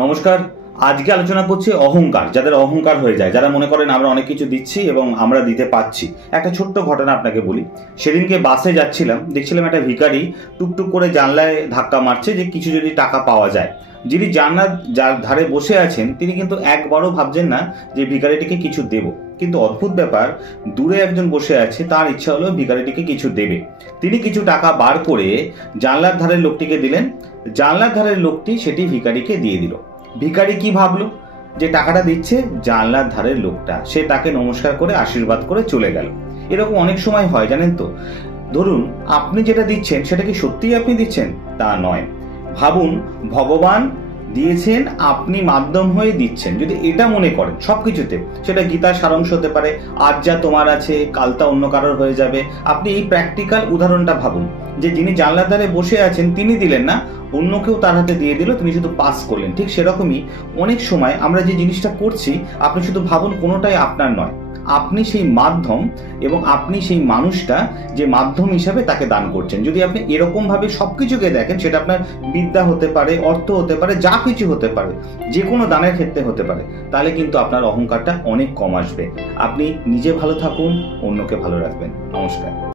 নমস্কার। আজকে আলোচনা করছি অহংকার, যাদের অহংকার হয়ে যায়, যারা মনে করেন আমরা অনেক কিছু দিচ্ছি এবং আমরা দিতে পারছি। একটা ছোট্ট ঘটনা আপনাকে বলি। সেদিনকে বাসে যাচ্ছিলাম, দেখছিলাম একটা ভিখারি টুকটুক করে জানলায় ধাক্কা মারছে যে কিছু যদি টাকা পাওয়া যায়। যিনি জানলার যার ধারে বসে আছেন তিনি কিন্তু একবারও ভাবছেন না যে ভিখারিটিকে কিছু দেব। কিন্তু অদ্ভুত ব্যাপার, দূরে একজন বসে আছে, তার ইচ্ছা হলো ভিখারিটিকে কিছু দেবে। তিনি কিছু টাকা বার করে জানলার ধারের লোকটিকে দিলেন। জানলার ধারের লোকটি সেটি ভিখারিকে দিয়ে দিল। ভিখারি কি ভাবলো যে টাকাটা দিচ্ছে জানলার ধারের লোকটা, সে তাকে নমস্কার করে আশীর্বাদ করে চলে গেল। এরকম অনেক সময় হয় জানেন তো। ধরুন আপনি যেটা দিচ্ছেন সেটা কি সত্যিই আপনি দিচ্ছেন? তা নয়। ভাবুন ভগবান দিয়েছেন, আপনি মাধ্যম হয়ে দিচ্ছেন। যদি এটা মনে করেন সবকিছুতে, সেটা গীতার সারাংশ হতে পারে, আজ যা তোমার আছে কাল তা অন্য কারোর হয়ে যাবে। আপনি এই প্র্যাকটিক্যাল উদাহরণটা ভাবুন যে যিনি জানলার ধারে বসে আছেন তিনি দিলেন না, অন্য কেউ তার হাতে দিয়ে দিল, তিনি শুধু পাস করলেন। ঠিক সেরকমই অনেক সময় আমরা যে জিনিসটা করছি, আপনি শুধু ভাবুন কোনোটাই আপনার নয়, আপনি সেই মাধ্যম এবং আপনি সেই মানুষটা যে মাধ্যম হিসাবে তাকে দান করছেন। যদি আপনি এরকম ভাবে সবকিছুকে দেখেন, সেটা আপনার বিদ্যা হতে পারে, অর্থ হতে পারে, যা কিছু হতে পারে, যে কোনো দানের ক্ষেত্রে হতে পারে, তাহলে কিন্তু আপনার অহংকারটা অনেক কম আসবে। আপনি নিজে ভালো থাকুন, অন্যকে ভালো রাখবেন। নমস্কার।